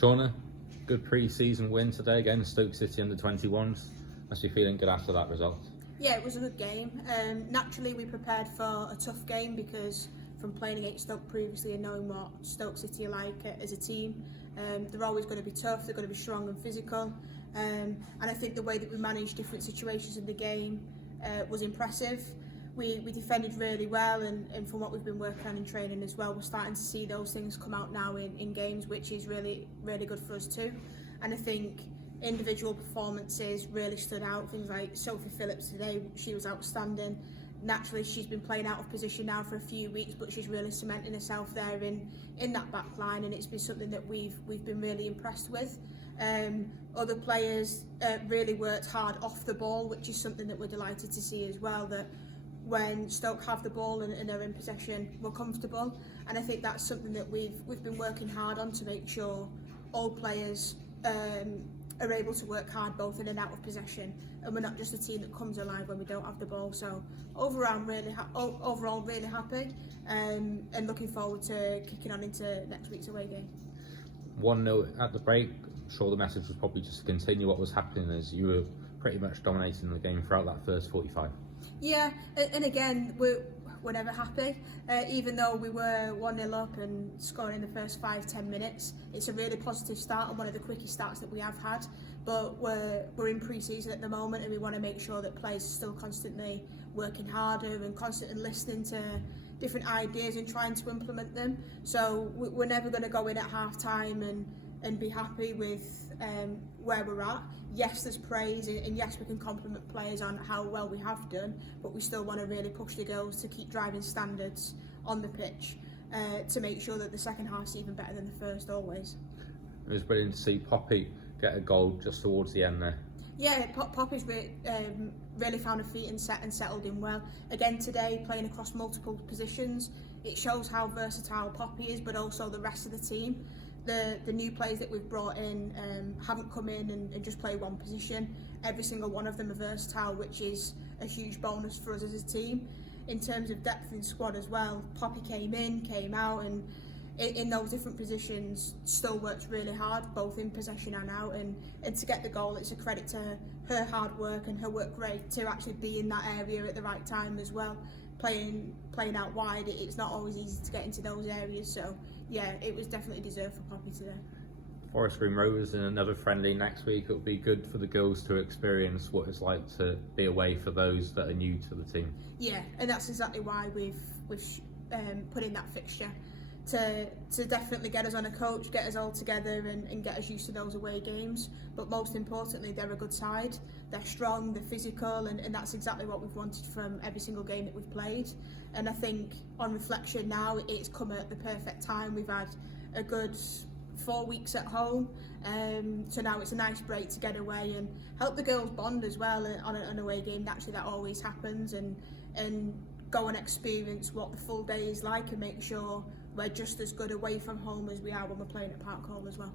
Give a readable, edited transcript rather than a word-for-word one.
Shauna, good pre-season win today against Stoke City U21s. Must be feeling good after that result. Yeah, it was a good game. Naturally, we prepared for a tough game because from playing against Stoke previously and knowing what Stoke City are like as a team, they're always going to be tough, they're going to be strong and physical. And I think the way that we managed different situations in the game was impressive. We defended really well, and from what we've been working on in training as well, we're starting to see those things come out now in games, which is really good for us too. And I think individual performances really stood out. Things like Sophie Phillips today, she was outstanding. Naturally, she's been playing out of position now for a few weeks, but she's really cementing herself there in that back line, and it's been something that we've been really impressed with. Other players really worked hard off the ball, which is something that we're delighted to see as well, that when Stoke have the ball and are in possession, we're comfortable. And I think that's something that we've been working hard on, to make sure all players are able to work hard both in and out of possession, and we're not just a team that comes alive when we don't have the ball. So overall, I'm really happy, and looking forward to kicking on into next week's away game. 1-0 at the break. I'm sure the message was probably just to continue what was happening, as you were pretty much dominating the game throughout that first 45. Yeah, and again, we're never happy. Even though we were 1-0 up and scoring in the first 5-10 minutes, it's a really positive start and one of the quickest starts that we have had. But we're in pre-season at the moment, and we want to make sure that players are still constantly working harder and constantly listening to different ideas and trying to implement them. So we're never going to go in at half-time and be happy with where we're at. Yes, there's praise, and yes, we can compliment players on how well we have done, but we still want to really push the girls to keep driving standards on the pitch to make sure that the second half's even better than the first, always. It was brilliant to see Poppy get a goal just towards the end there. Yeah, Poppy's really found her feet and settled in well. Again today, playing across multiple positions, it shows how versatile Poppy is, but also the rest of the team. The new players that we've brought in haven't come in and just play one position. Every single one of them are versatile, which is a huge bonus for us as a team. In terms of depth in squad as well, Poppy came in, came out, and in those different positions still worked really hard, both in possession and out, and to get the goal, it's a credit to her hard work and her work rate to actually be in that area at the right time as well. Playing out wide, it's not always easy to get into those areas, so yeah, it was definitely deserved for Poppy today. Forest Green Rovers in another friendly next week. It'll be good for the girls to experience what it's like to be away for those that are new to the team. Yeah, and that's exactly why we've put in that fixture to definitely get us on a coach, get us all together and get us used to those away games. But most importantly, they're a good side, they're strong, they're physical, and that's exactly what we've wanted from every single game that we've played. And I think on reflection now, it's come at the perfect time. We've had a good 4 weeks at home, so now it's a nice break to get away and help the girls bond as well on an away game. Naturally, that always happens, and go and experience what the full day is like and make sure we're just as good away from home as we are when we're playing at Park Hall as well.